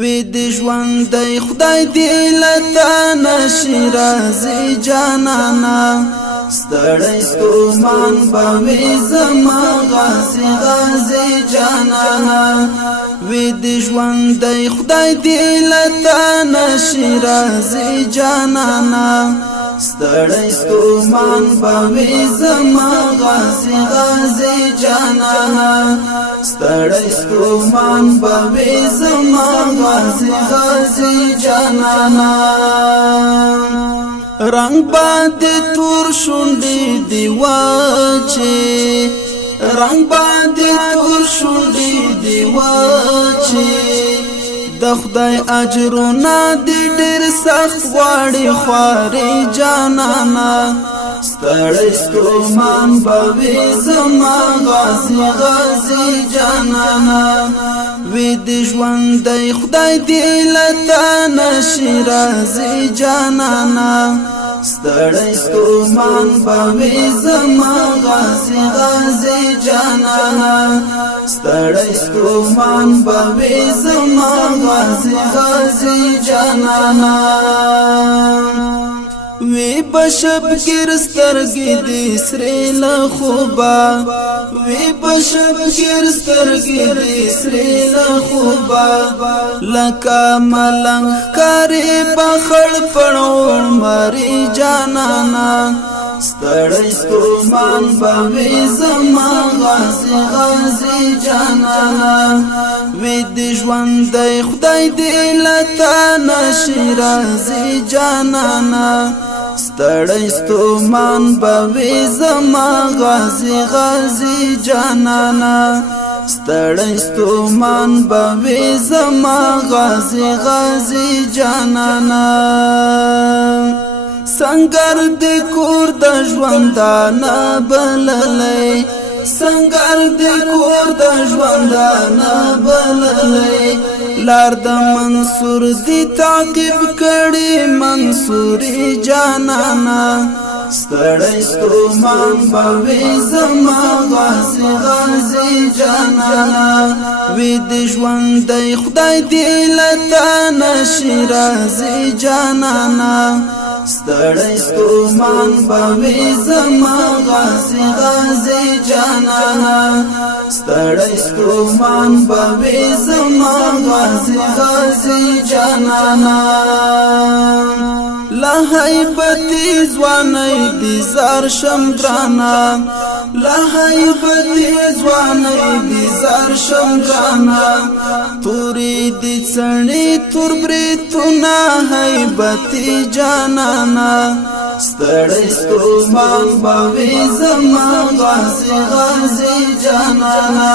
وی د ژوند خدای دې لتا نشي راځي جانانا ستړی ستومان به وي زما غازي غازي جانانا وی د ژوند خدای دې لتا نشي راځي جانانا ستړی ستومان به وي زما غازي غازي جانانا ستړی ستومان به وي زما غازي غازي جانانا رنگ باندې تور شونډې دی واچي رنگ باندې تور شونډې دی واچي د خدای اجرونه دې ډېر سخت غواړي خواري جانانا ستړی ستومان به وي زما غازي غازي جانانا وی د ژوند خدای دې لتا نشي راځي جانانا ستړی ستومان به وي زما غازي غازي جانانا ستړی ستومان به وي زما غازي غازي جانانا وی بشب ګرسترګې دې سرې له خوبا وی بشب ګرسترګې دې سرې له خوبا لکه ملنګ کارې بخړ پړو مری جانانا ستړی ستومان به وي زما غازي غازي جانانا وی د ژوند خدای دې لتا نشي راځي جانانا ستړی ستومان به وي زما غازي غازي جانانا ستړی ستومان به وي زما غازي غازي جانانا سنگر د کور د ژوندانه بللې سنگر د کور د ژوندانه بللې لار د منصور دی تعقیب کړي منصوري جانانا ستړی ستومان به وي زما غازي غازي جانانا وی د ژوند خدای دې لتا نشي راځي جانانا ستړی ستومان به وي زما غازي غازي جانانا ستړی ستومان به وي زما غازي غازي جانانا لا هیبتی ځواني دي زار شم ګرانا لا هیبتی ځواني دي زار شم ګرانا توري دي څڼې تور بریتونه هیبتی جانانا ستړی ستومان به وي زما غازي غازي جانانا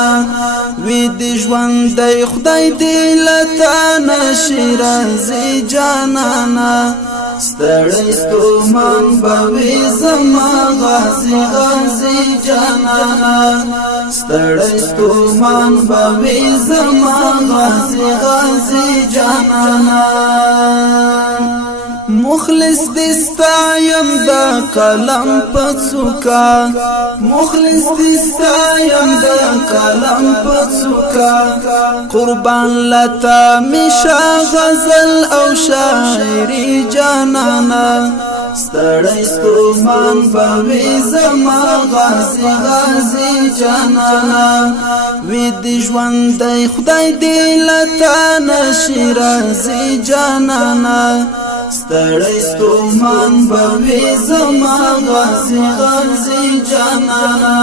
وی د ژوند خدای دې لتا نشي راځي جانانا ستړی ستومان به وي زما غازي غازي جانانا ستړی ستومان به وي زما غازي غازي جانانا مخلص دستایم دا قلم پڅوکا مخلص دستایم دا قلم پڅوکا قربان لتا مشا غزل او شاعری جانانا ستړی ستومان به وي زما غازي غازي جانانا وی د ژوند خدای دې لتا نشي راځي جانانا ستړی ستومان به وي زما غازي غازي جانانا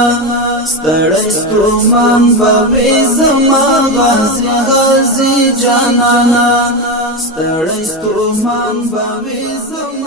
ستړی ستومان به وي زما غازي غازي جانانا ستړی ستومان به وي زما